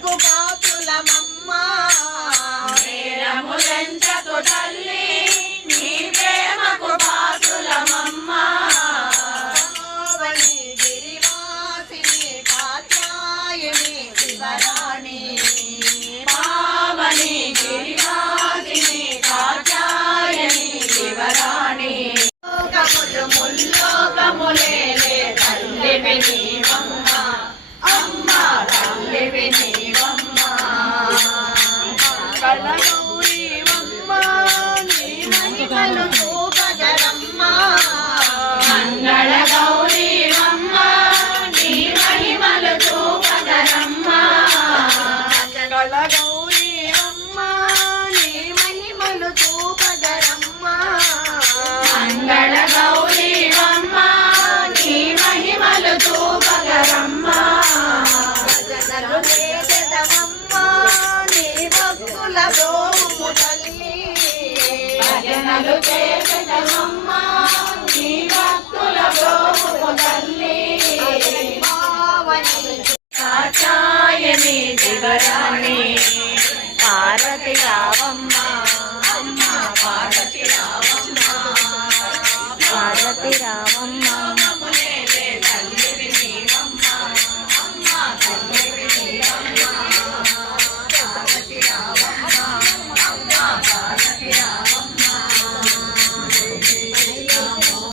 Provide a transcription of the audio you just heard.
ప్రేమకు పాత్రులమమ్మా నేరములెంచకు తల్లి నీ ప్రేమకు పాత్రులమమ్మా పావని గిరివాసిని కాత్యాయని శివరాణి పావని గిరివాసిని కాత్యాయని శివరాణి లోకములు ముల్లోకములేలే తల్లివి నీవమ్మ అమ్మ తల్లివి నీవమ్మ కళగౌరీవమ్మ నీ మహిమలు చూపగలమ్మ మంగళ గౌరీవమ్మ నీ మహిమలు చూపగలమ్మ కళగౌరీవమ్మ నీ మహిమలు చూపగలమ్మ మంగళ గౌరీవమ్మ నీ మహిమలు చూపగలమ్మ భజనలు చేసెదమమ్మ నీ భక్తుల బ్రోము తల్లి భజనలు చేసెదమమ్మ నీ భక్తుల బ్రోము తల్లి పావని కాత్యాయని శివరాణి పార్వతి రావమ్మ అమ్మ పార్వతి రావమ్మ పార్వతి రావమ్మ